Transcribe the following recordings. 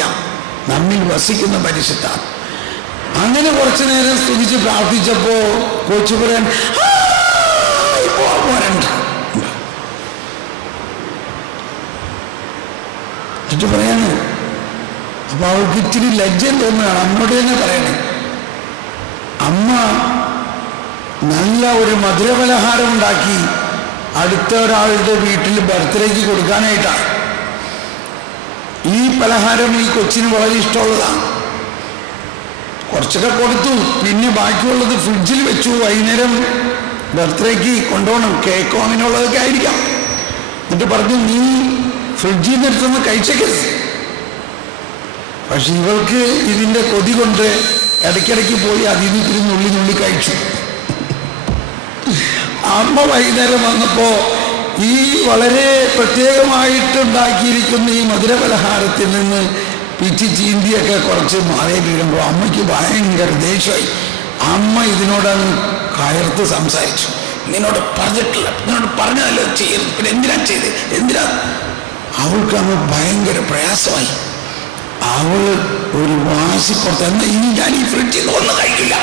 പ്രാർത്ഥിക്കാം. നമ്മിൽ വസിക്കുന്ന പരിശുദ്ധാത്മ. അങ്ങനെ കുറച്ചു നേരം സ്തുതിച്ച് പ്രാർത്ഥിച്ചപ്പോ കൊച്ചു പറയാൻ പോരണ്ട. എന്നിട്ട് പറയാണ്, അപ്പൊ അവൾക്ക് ഇച്ചിരി ലജ്ജം തോന്നുകയാണ്. അമ്മയോട് തന്നെ പറയണേ, അമ്മ നല്ല ഒരു മധുരപലഹാരം ഉണ്ടാക്കി അടുത്ത ഒരാളുടെ വീട്ടിൽ ബർത്ത്ഡേക്ക് കൊടുക്കാനായിട്ടാണ്. ഈ പലഹാരം ഈ കൊച്ചിന് വളരെ ഇഷ്ടമുള്ളതാണ്. കുറച്ചൊക്കെ കൊടുത്തു, പിന്നെ ബാക്കിയുള്ളത് ഫ്രിഡ്ജിൽ വെച്ചു. വൈകുന്നേരം ബർത്ത്ഡേക്ക് കൊണ്ടുപോകണം, കേക്കോ അങ്ങനെയുള്ളതൊക്കെ ആയിരിക്കാം. എന്നിട്ട് പറഞ്ഞു, നീ ഫ്രിഡ്ജിൽ നിന്ന് എടുത്തൊന്ന് കഴിച്ചേക്കരുത്. പക്ഷെ ഇവൾക്ക് ഇതിൻ്റെ കൊതി കൊണ്ട് ഇടയ്ക്കിടയ്ക്ക് പോയി അതിൽ നിന്ന് ഇത്തിരി നുള്ളി കഴിച്ചു. അമ്മ വൈകുന്നേരം വന്നപ്പോ ഈ വളരെ പ്രത്യേകമായിട്ടുണ്ടാക്കിയിരിക്കുന്ന ഈ മധുരപലഹാരത്തിൽ നിന്ന് പിച്ചി ചീന്തിയൊക്കെ കുറച്ച് മാറി വീഴുമ്പോൾ അമ്മയ്ക്ക് ഭയങ്കര ദേഷ്യമായി. അമ്മ ഇതിനോടങ്ങ് കയർത്ത് സംസാരിച്ചു. നിന്നോട് പറഞ്ഞിട്ടില്ല, നിന്നോട് പറഞ്ഞതല്ലോ ചെയ്യരുത്, പിന്നെ എന്തിനാ ചെയ്ത്, എന്തിനാ? അവൾക്ക് അങ്ങ് ഭയങ്കര പ്രയാസമായി. അവള് ഒരു വാശി പുറത്ത്, എന്നാ ഇനി ഞാൻ ഈ ഫ്രിഡ്ജിൽ നിന്ന് ഒന്നും കഴിക്കില്ല.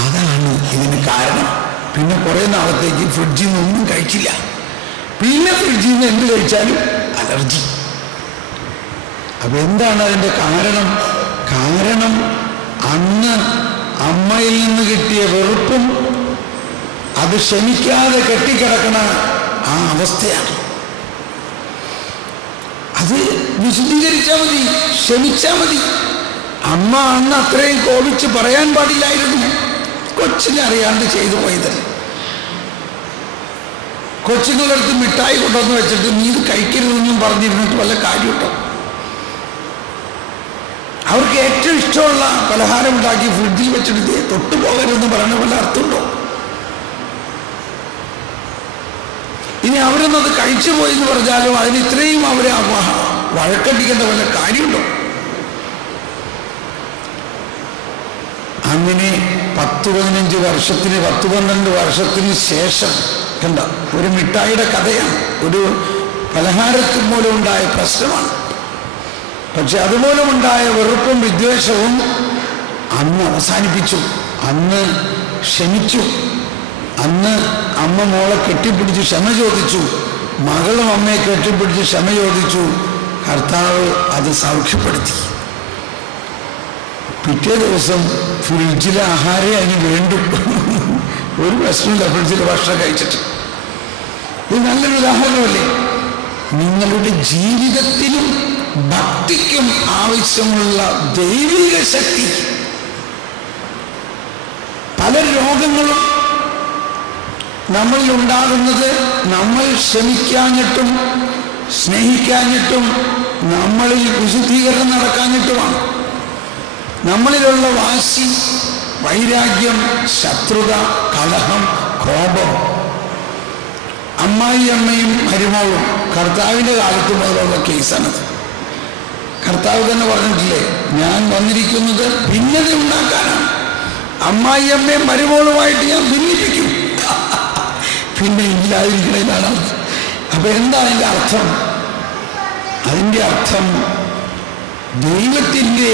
അതാണ് ഇതിന് കാരണം. പിന്നെ കുറെ നാളത്തേക്ക് ഫ്രിഡ്ജിൽ നിന്നൊന്നും കഴിച്ചില്ല. പിന്നെ ഫ്രിഡ്ജിൽ നിന്ന് എന്ത് കഴിച്ചാലും അലർജി. അപ്പൊ എന്താണ് അതിന്റെ കാരണം? കാരണം അന്ന് അമ്മയിൽ നിന്ന് കിട്ടിയ വെറുപ്പും അത് ക്ഷമിക്കാതെ കെട്ടിക്കിടക്കണ ആ അവസ്ഥയാണ്. അത് വിശദീകരിച്ചാൽ മതി, ക്ഷമിച്ചാൽ മതി. അമ്മ അന്ന് അത്രയും കോപിച്ച് പറയാൻ പാടില്ലായിരുന്നു. കൊച്ചിനെ അറിയാണ്ട് ചെയ്തു പോയത്. കൊച്ചുങ്ങളുടെ അടുത്ത് മിഠായി കൊണ്ടുവന്ന് വെച്ചിട്ട് നീ ഇത് കഴിക്കരുതെന്നും പറഞ്ഞിരുന്നിട്ട് വല്ല കാര്യമുണ്ടോ? അവർക്ക് ഏറ്റവും ഇഷ്ടമുള്ള പലഹാരം ഉണ്ടാക്കി ഫ്രിഡ്ജിൽ വെച്ചിട്ട് തൊട്ടു പോകരുതെന്ന് പറയുന്ന വല്ല അർത്ഥമുണ്ടോ? ഇനി അവരൊന്നത് കഴിച്ചു പോയി എന്ന് പറഞ്ഞാലും അതിന് ഇത്രയും അവരെ വഴക്കടിക്കേണ്ട വല്ല കാര്യമുണ്ടോ? അങ്ങനെ 10-15 വർഷത്തിന് 10-12 വർഷത്തിന് ശേഷം കണ്ട ഒരു മിഠായിയുടെ കഥയാണ്. ഒരു പലഹാരത്തിൽ മൂലം ഉണ്ടായ പ്രശ്നമാണ്. പക്ഷെ അതുമൂലമുണ്ടായ വെറുപ്പും വിദ്വേഷവും അന്ന് അവസാനിപ്പിച്ചു. അന്ന് ക്ഷമിച്ചു. അന്ന് അമ്മ മോളെ കെട്ടിപ്പിടിച്ച് ക്ഷമ ചോദിച്ചു. മകളും അമ്മയെ കെട്ടിപ്പിടിച്ച് ക്ഷമ ചോദിച്ചു. കർത്താവ് അത് സൗഖ്യപ്പെടുത്തി. പിറ്റേ ദിവസം ഫ്രിഡ്ജിലെ ആഹാരം അതിന് വേണ്ടു. ഒരു പ്രശ്നമില്ല ഫ്രിഡ്ജിലെ ഭക്ഷണം കഴിച്ചിട്ട്. ഇത് നല്ലൊരു ഉദാഹരണമല്ലേ? നിങ്ങളുടെ ജീവിതത്തിലും ഭക്തിക്കും ആവശ്യമുള്ള ദൈവിക ശക്തി. പല രോഗങ്ങളും നമ്മളിലുണ്ടാകുന്നത് നമ്മൾ ക്ഷമിക്കാഞ്ഞിട്ടും സ്നേഹിക്കാഞ്ഞിട്ടും നമ്മളിൽ വിശുദ്ധീകരണം നടക്കാഞ്ഞിട്ടുമാണ്. നമ്മളിലുള്ള വാശി, വൈരാഗ്യം, ശത്രുത, കലഹം, കോപം. അമ്മായിയമ്മയും മരുമകളും കർത്താവിൻ്റെ കാലത്ത് മുതലുള്ള കേസാണത്. കർത്താവ് തന്നെ പറഞ്ഞിട്ടില്ലേ, ഞാൻ വന്നിരിക്കുന്നത് ഭിന്നത ഉണ്ടാക്കാനാണ്. അമ്മായിയമ്മയും മരുമകളുമായിട്ട് ഞാൻ ഭിന്നിപ്പിക്കും. പിന്നെ ഇല്ലാതിരിക്കണേലാണ്. അപ്പൊ എന്താ അതിൻ്റെ അർത്ഥം? അതിൻ്റെ അർത്ഥം ദൈവത്തിൻ്റെ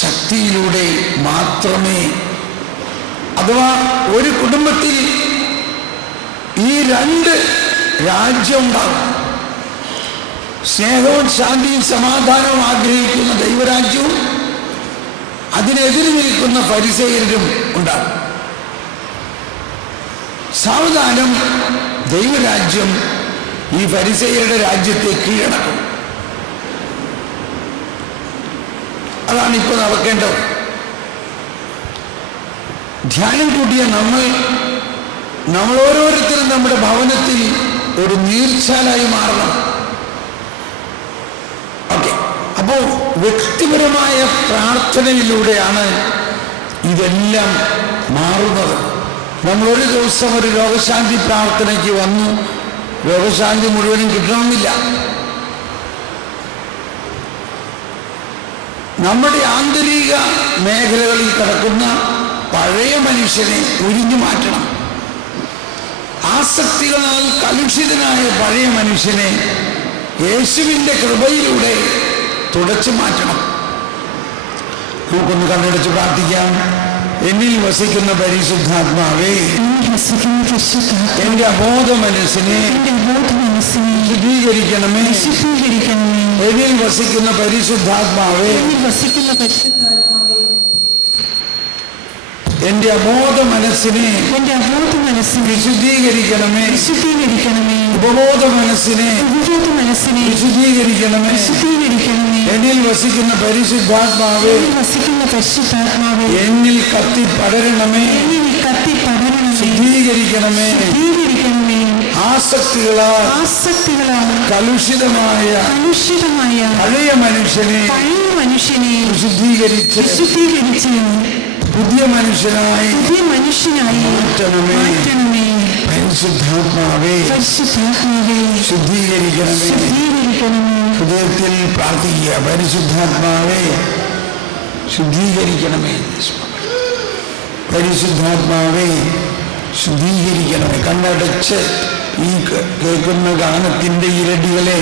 ശക്തിയിലൂടെ മാത്രമേ, അഥവാ ഒരു കുടുംബത്തിൽ ഈ 2 രാജ്യം ഉണ്ടാകും. സ്നേഹവും ശാന്തിയും സമാധാനവും ആഗ്രഹിക്കുന്ന ദൈവരാജ്യവും അതിനെതിരെ നിൽക്കുന്ന ഫരിസേയരും ഉണ്ടാകും. സാവധാനം ദൈവരാജ്യം ഈ ഫരിസേയരുടെ രാജ്യത്തെ കീഴടക്കും. അതാണ് ഇപ്പോൾ നടക്കേണ്ടത്. ധ്യാനം കൂട്ടിയ നമ്മൾ ഓരോരുത്തരും നമ്മുടെ ഭവനത്തിൽ ഒരു നീർച്ചാലായി മാറണം. ഓക്കെ, അപ്പോ വ്യക്തിപരമായ പ്രാർത്ഥനയിലൂടെയാണ് ഇതെല്ലാം മാറുന്നത്. നമ്മൾ ഒരു ദിവസം ഒരു രോഗശാന്തി പ്രാർത്ഥനയ്ക്ക് വന്നു, രോഗശാന്തി മുഴുവനും കിട്ടണമെന്നില്ല. നമ്മുടെ ആന്തരിക മേഖലകളിൽ കിടക്കുന്ന പഴയ മനുഷ്യനെ ഉരിഞ്ഞു മാറ്റണം. ആസക്തികളാൽ കലുഷിതനായ പഴയ മനുഷ്യനെ യേശുവിൻ്റെ കൃപയിലൂടെ തുടച്ചു മാറ്റണം. നമുക്കൊന്ന് കണ്ണടച്ച് പ്രാർത്ഥിക്കാം. എന്നിൽ വസിക്കുന്ന പരിശുദ്ധാത്മാവേ, എന്റെ അബോധ മനസ്സിനെ ശുദ്ധീകരിക്കണമേ. എന്നിൽ വസിക്കുന്ന പരിശുദ്ധാത്മാവേ, എന്റെ അബോധ മനസ്സിനെ വിശുദ്ധീകരിക്കണമേ. ഉപബോധ മനസ്സിനെ വിശുദ്ധീകരിക്കണമേ. എന്നിൽ വസിക്കുന്ന പരിശുദ്ധാത്മാവേ, എന്നിൽ കത്തി പടരണമേ. ശുദ്ധീകരിക്കണമേ. ആസക്തികളാൽ കലുഷിതമായ പഴയ മനുഷ്യനെ വിശുദ്ധീകരിച്ച് പുതിയ മനുഷ്യനായി മാറ്റണമേ. പരിശുദ്ധാത്മാവേ, ശുദ്ധീകരിക്കണമേ. ഹൃദയത്തിൽ പ്രാർത്ഥിക്കുക. പരിശുദ്ധാത്മാവേ, ശുദ്ധീകരിക്കണമേ. പരിശുദ്ധാത്മാവേ, ശുദ്ധീകരിക്കണമേ. കണ്ണടച്ച് ഈ കേൾക്കുന്ന ഗാനത്തിൻ്റെ ഇരടികളെ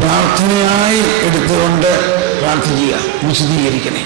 പ്രാർത്ഥനയായി എടുത്തുകൊണ്ട് പ്രാർത്ഥിക്കുക. വിശുദ്ധീകരിക്കണേ.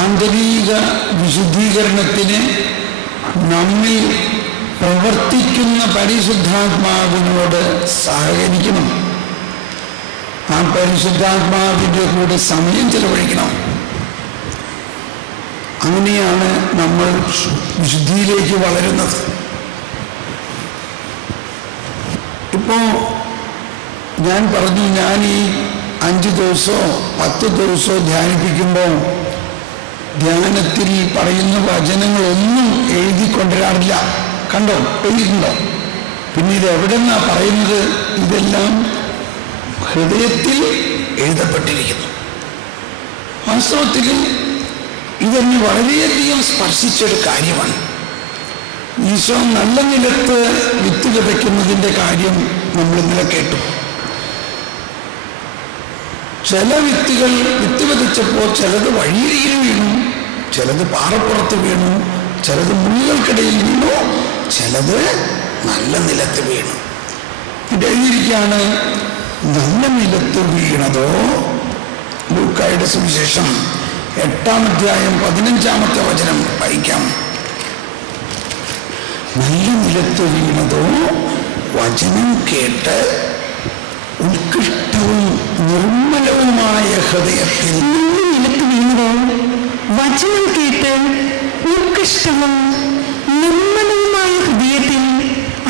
ആന്തരിക വിശുദ്ധീകരണത്തിന് നമ്മിൽ പ്രവർത്തിക്കുന്ന പരിശുദ്ധാത്മാവിനോട് സഹകരിക്കണം. ആ പരിശുദ്ധാത്മാവിൻ്റെ കൂടെ സമയം ചെലവഴിക്കണം. അങ്ങനെയാണ് നമ്മൾ വിശുദ്ധിയിലേക്ക് വളരുന്നത്. ഇപ്പോൾ ഞാൻ പറഞ്ഞു, ഞാൻ ഈ 5 ദിവസമോ 10 ദിവസമോ ധ്യാനിപ്പിക്കുമ്പോൾ ധ്യാനത്തിൽ പറയുന്ന വചനങ്ങളൊന്നും എഴുതിക്കൊണ്ടുവരാറില്ല. കണ്ടോ? എഴുതിയിട്ടുണ്ടോ? പിന്നെ ഇത് എവിടെ നിന്നാണ് പറയുന്നത്? ഇതെല്ലാം ഹൃദയത്തിൽ എഴുതപ്പെട്ടിരിക്കുന്നു. വാസ്തവത്തിൽ ഇതെന്നെ വളരെയധികം സ്പർശിച്ചൊരു കാര്യമാണ്. ഈശോ നല്ല നിലത്ത് വിത്ത് വിതയ്ക്കുന്നതിൻ്റെ കാര്യം നമ്മൾ ഇന്നലെ കേട്ടു. ചില വിത്തുകൾ വിത്ത് വിതച്ചപ്പോൾ ചിലത് വഴിയരികിൽ വീണു, ചിലത് പാറപ്പുറത്ത് വീണു, ചിലത് മുള്ളുകൾക്കിടയിൽ വീണു, ചിലത് നല്ല നിലത്ത് വീണു. ഇത് എഴുതിയിരിക്കുകയാണ്, നല്ല നിലത്ത് വീണതോ. ലൂക്കായുടെ സുവിശേഷം 8-ാം അധ്യായം 15-ാമത്തെ വചനം വായിക്കാം. നല്ല നിലത്ത് വീണതോ വചനം കേട്ട് ഉത്കൃഷ്ടവും നിർമ്മലവുമായ ഹൃദയത്തിൽ. നല്ല നിലത്ത് വീണതോ വചനം കേട്ട് ഉത്കൃഷ്ടവും നിർമ്മലവുമായ ഹൃദയത്തിൽ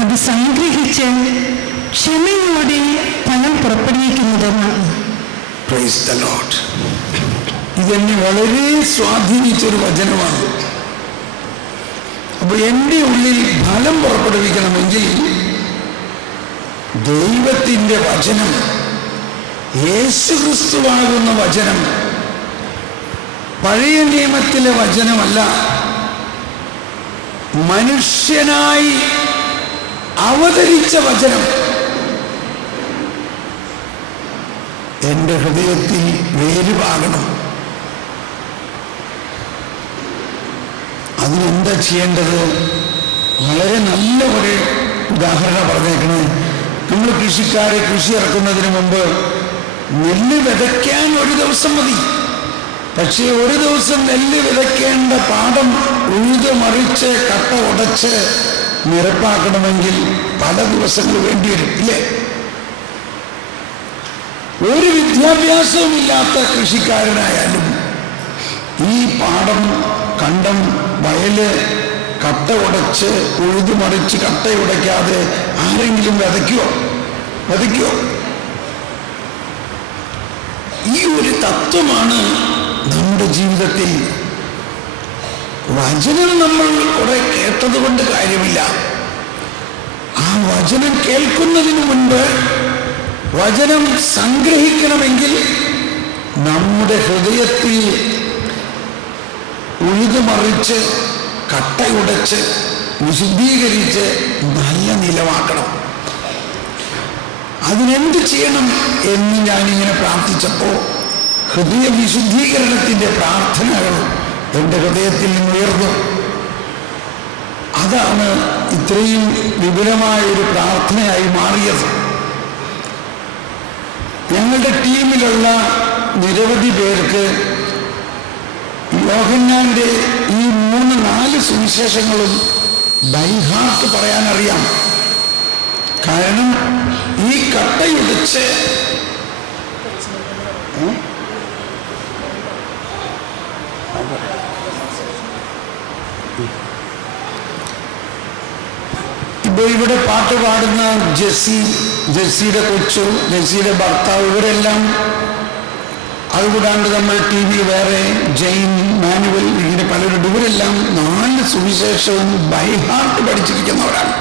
അത് സംഗ്രഹിച്ച് ക്ഷമയോടെ ഫലം പുറപ്പെടുവിക്കുന്നതാണ്. Praise the Lord. ഇതെന്നെ വളരെ സ്വാധീനിച്ചൊരു വചനമാണ്. അപ്പോൾ എൻ്റെ ഉള്ളിൽ ഫലം പുറപ്പെടുവിക്കണമെങ്കിൽ ദൈവത്തിൻ്റെ വചനം, യേശുക്രിസ്തുവാകുന്ന വചനം, പഴയ നിയമത്തിലെ വചനമല്ല, മനുഷ്യനായി അവതരിച്ച വചനം എൻ്റെ ഹൃദയത്തിൽ വേരുപാകണം. അതിനെന്താ ചെയ്യേണ്ടത്? വളരെ നല്ല ഒരു ഉദാഹരണം പറഞ്ഞേക്കണേ. നമ്മൾ കൃഷിക്കാരെ കൃഷി ഇറക്കുന്നതിന് മുമ്പ് നെല്ല് വിതയ്ക്കാൻ ഒരു ദിവസം മതി. പക്ഷേ ഒരു ദിവസം നെല്ല് വിതയ്ക്കേണ്ട പാടം ഉഴുത് മറിച്ച് കട്ട ഉടച്ച് നിരപ്പാക്കണമെങ്കിൽ പല ദിവസങ്ങൾ വേണ്ടിവരും, ഇല്ലേ? ഒരു വിദ്യാഭ്യാസവും ഇല്ലാത്ത കൃഷിക്കാരനായാലും ഈ പാടം, കണ്ടം, വയല് കട്ട ഉടച്ച് ഉഴുതു മറിച്ച് കട്ട ഉടയ്ക്കാതെ ആരെങ്കിലും വിതയ്ക്കോ? ഈ ഒരു തത്വമാണ് നമ്മുടെ ജീവിതത്തിൽ. വചനം നമ്മൾ കുറെ കേട്ടത് കൊണ്ട് കാര്യമില്ല. ആ വചനം കേൾക്കുന്നതിന് മുൻപ് വചനം സംഗ്രഹിക്കണമെങ്കിൽ നമ്മുടെ ഹൃദയത്തിൽ ഉഴുതുമറിച്ച് കട്ടയുടച്ച് വിശുദ്ധീകരിച്ച് നല്ല നിലവാക്കണം. അതിനെന്ത് ചെയ്യണം എന്ന് ഞാനിങ്ങനെ പ്രാർത്ഥിച്ചപ്പോൾ ഹൃദയ വിശുദ്ധീകരണത്തിൻ്റെ പ്രാർത്ഥനകൾ എൻ്റെ ഹൃദയത്തിൽ നിന്ന് ഉയർന്നു. അതാണ് ഇത്രയും വിപുലമായ ഒരു പ്രാർത്ഥനയായി മാറിയത്. ഞങ്ങളുടെ ടീമിലുള്ള നിരവധി പേർക്ക് യോഹന്നാന്റെ ഈ 3-4 സുവിശേഷങ്ങളും ബൈഹാർട്ട് പറയാനറിയാം. കാരണം ഈ കട്ടയുടച്ച് ഇപ്പൊ ഇവിടെ പാട്ട് പാടുന്ന ജെസ്സിയുടെ കൊച്ചു, ജെസ്സിയുടെ ഭർത്താവ്, ഇവരെല്ലാം, അതുകൂടാണ്ട് നമ്മൾ ടി വി വേറെ ജെയിൻ, മാനുവൽ, ഇങ്ങനെ പലരും, ഇവരെല്ലാം 4 സുവിശേഷവും ബൈഹാർട്ട് പഠിച്ചിരിക്കുന്നവരാണ്.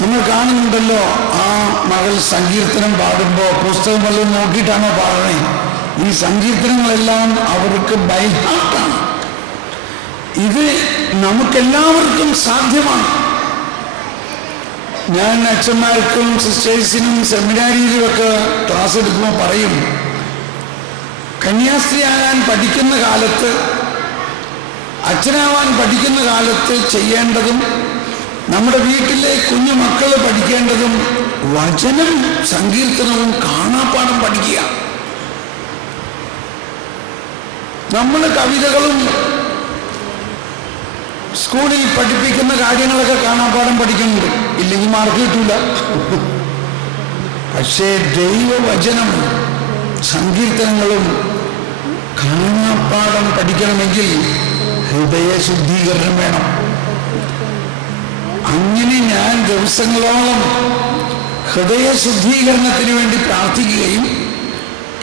നമ്മൾ കാണുന്നുണ്ടല്ലോ, ആ മകൾ സങ്കീർത്തനം പാടുമ്പോൾ പുസ്തകം വല്ലതും നോക്കിയിട്ടാണോ പാടണേ? ഈ സങ്കീർത്തനങ്ങളെല്ലാം അവർക്ക് ബൈഹാർട്ടാണ്. ഇത് നമുക്കെല്ലാവർക്കും സാധ്യമാണ്. ഞാൻ അച്ഛന്മാർക്കും സിസ്റ്റേഴ്സിനും സെമിനാരിയിലുമൊക്കെ ക്ലാസ് എടുക്കുമ്പോൾ പറയും, കന്യാസ്ത്രീ ആകാൻ പഠിക്കുന്ന കാലത്ത്, അച്ഛനാവാൻ പഠിക്കുന്ന കാലത്ത് ചെയ്യേണ്ടതും നമ്മുടെ വീട്ടിലെ കുഞ്ഞു മക്കൾ പഠിക്കേണ്ടതും വചനം, സങ്കീർത്തനവും കാണാപ്പാഠം പഠിക്കുക. നമ്മൾ കവിതകളും സ്കൂളിൽ പഠിപ്പിക്കുന്ന കാര്യങ്ങളൊക്കെ കാണാപ്പാഠം പഠിക്കുന്നുണ്ട്, ഇല്ലെങ്കിൽ മാർക്ക് കിട്ടില്ല. പക്ഷേ ദൈവവചനം സങ്കീർത്തനങ്ങളും കാണാപ്പാഠം പഠിക്കണമെങ്കിൽ ഹൃദയ ശുദ്ധീകരണം വേണം. അങ്ങനെ ഞാൻ ദിവസങ്ങളോളം ഹൃദയ ശുദ്ധീകരണത്തിന് വേണ്ടി പ്രാർത്ഥിക്കുകയും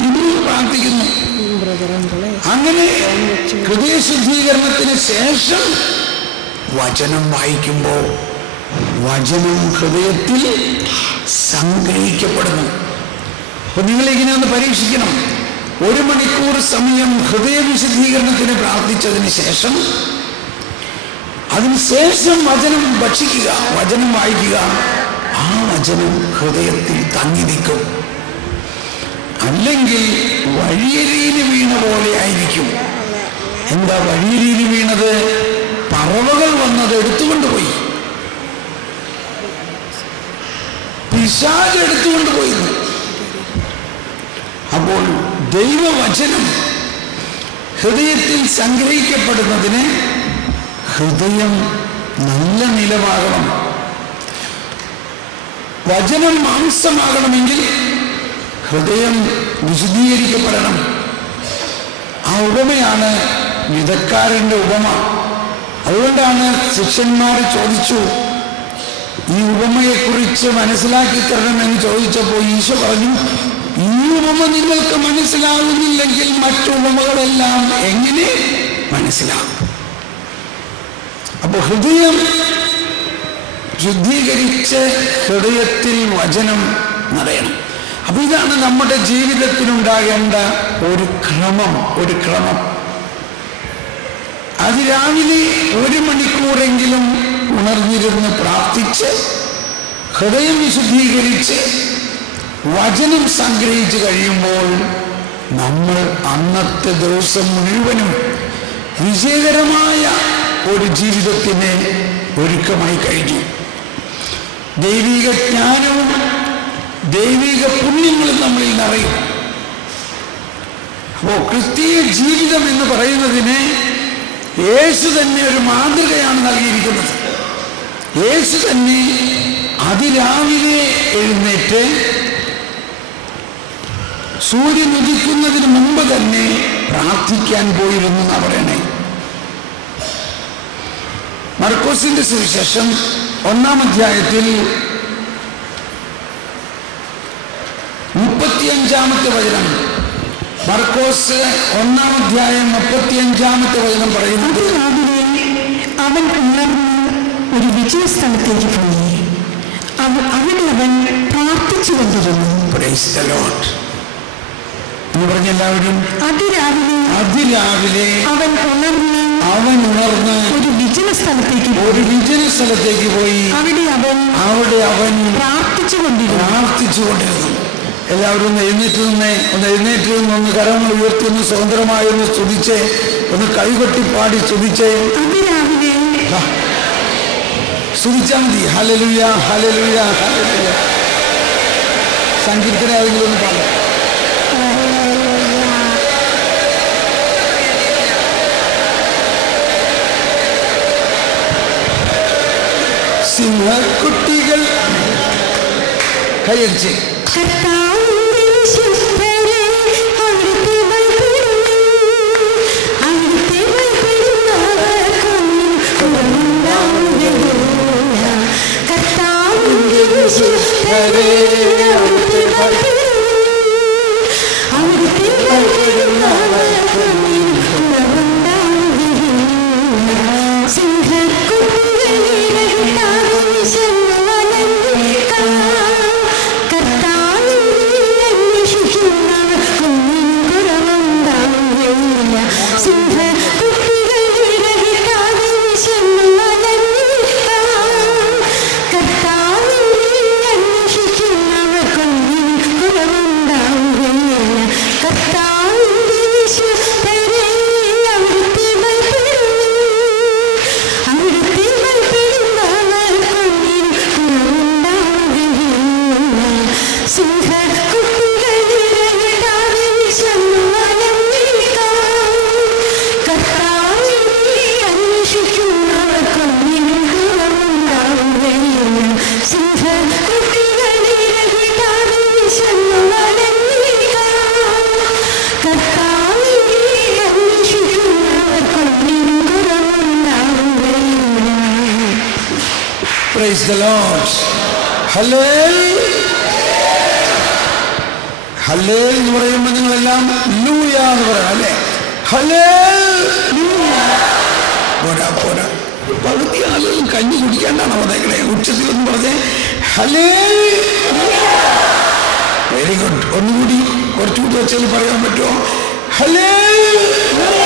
ഇന്നും പ്രാർത്ഥിക്കുന്നു. അങ്ങനെ ഹൃദയ ശുദ്ധീകരണത്തിന് ശേഷം വചനം വായിക്കുമ്പോൾ വചനം ഹൃദയത്തിൽ സംഗ്രഹിക്കപ്പെടുന്നു. അപ്പൊ നിങ്ങളിങ്ങനെ ഒന്ന് പരീക്ഷിക്കണം. 1 മണിക്കൂർ സമയം ഹൃദയ വിശുദ്ധീകരണത്തിന് പ്രാർത്ഥിച്ചതിന് ശേഷം അതിനുശേഷം വചനം ഭക്ഷിക്കുക, വചനം വായിക്കുക. ആ വചനം ഹൃദയത്തിൽ തങ്ങി നിൽക്കും. അല്ലെങ്കിൽ വഴിയരിയിൽ വീണ പോലെ ആയിരിക്കും. എന്താ വഴിയരിയിൽ വീണത്? പറവകൾ വന്നത് എടുത്തുകൊണ്ടുപോയി, പിശാച് എടുത്തുകൊണ്ടുപോയി. അപ്പോൾ ദൈവവചനം ഹൃദയത്തിൽ സംഗ്രഹിക്കപ്പെടുന്നതിന് ഹൃദയം നല്ല നിലമാകണം. വചനം മാംസമാകണമെങ്കിൽ ഹൃദയം വിശുദ്ധീകരിക്കപ്പെടണം. ആ ഉപമയാണ് വിധക്കാരന്റെ ഉപമ. അതുകൊണ്ടാണ് ശിഷ്യന്മാർ ചോദിച്ചു, ഈ ഉപമയെക്കുറിച്ച് മനസ്സിലാക്കി തരണമെന്ന് ചോദിച്ചപ്പോൾ ഈശോ പറഞ്ഞു, ഈ ഉപമ നിങ്ങൾക്ക് മനസ്സിലാകുന്നില്ലെങ്കിൽ മറ്റുപമകളെല്ലാം എങ്ങനെ മനസ്സിലാകും? അപ്പോൾ ഹൃദയം ശുദ്ധീകരിച്ച് ഹൃദയത്തിൽ വചനം നിറയണം. അപ്പൊ ഇതാണ് നമ്മുടെ ജീവിതത്തിലുണ്ടാകേണ്ട ഒരു ക്രമം. അതിരാവിലെ 1 മണിക്കൂറെങ്കിലും ഉണർന്നിരുന്ന് പ്രാർത്ഥിച്ച് ഹൃദയം വിശുദ്ധീകരിച്ച് വചനം സംഗ്രഹിച്ച് കഴിയുമ്പോൾ നമ്മൾ അന്നത്തെ ദിവസം മുഴുവനും വിജയകരമായ ഒരു ജീവിതത്തിന് ഒരുക്കമായി കഴിഞ്ഞു. ദൈവിക ജ്ഞാനവും ദൈവിക പുണ്യങ്ങളും നമ്മളിൽ നിറയും. അപ്പോൾ ക്രിസ്തീയ ജീവിതം എന്ന് പറയുന്നതിന് യേശു തന്നെ ഒരു മാതൃകയാണ് നൽകിയിരിക്കുന്നത്. യേശു തന്നെ അതിരാവിലെ എഴുന്നേറ്റ് സൂര്യൻ ഉദിക്കുന്നതിന് മുമ്പ് തന്നെ പ്രാർത്ഥിക്കാൻ പോയിരുന്നു എന്നാ പറയണേ. മർക്കോസിന്റെ സുവിശേഷം 1-ാം അധ്യായത്തിൽ 35-ാമത്തെ വചനം, മർക്കോസ് 1-ാം അധ്യായം 35-ാമത്തെ വചനം പറയുന്നത്, അവൻ ഉണർന്ന് ഒരു വിജയസ്ഥലത്തേക്ക് പോയി. അവിടെ അവൻ പ്രാർത്ഥിച്ചു കൊണ്ടിരുന്നു. പ്രൈസ് ദി ലോർഡ് എന്ന് പറഞ്ഞ എല്ലാവരും, അതിരാവിലെ അവൻ ഉണർന്ന് ഒരു വിജനസ്ഥലത്തേക്ക് പോയി. അവിടെ അവൻ പ്രാർത്ഥിച്ചുകൊണ്ടിരുന്നു. എല്ലാവരും ഒന്ന് എഴുന്നേറ്റ് നിന്ന് ഒന്ന് കരങ്ങൾ ഉയർത്തി ഒന്ന് സ്വതന്ത്രമായി ഒന്ന് സ്തുതിച്ച് ഒന്ന് കൈകൊട്ടി പാടി സ്തുതിച്ച് സ്തുതിച്ചാൽ മതി. Hallelujah hallelujah hallelujah. സങ്കീർത്തനം ആരെങ്കിലും ഒന്ന് പാടാം. സിംഹക്കുട്ടികൾ കൈയടിച്ച് കർത്താവിന്റെ പ്രൈസ് ദി ലോർഡ്. ഹല്ലേൽ എന്ന് പറയുമ്പോൾ നിങ്ങളെല്ലാം ലൂയ എന്ന് പറയണം അല്ലേ? ഹല്ലേലൂയ. പോരാ പകുതി ആളുകളും കഞ്ഞി കുടിക്കാണ്ടാണ് പറഞ്ഞേക്കണേ. ഉച്ചത്തിലൊന്നും പറഞ്ഞേ ഹല്ലേലൂയ. Very good. ഒന്നുകൂടി കുറച്ചുകൂടി വെച്ചാൽ പറയാൻ പറ്റുമോ? ഹല്ലേലൂയ.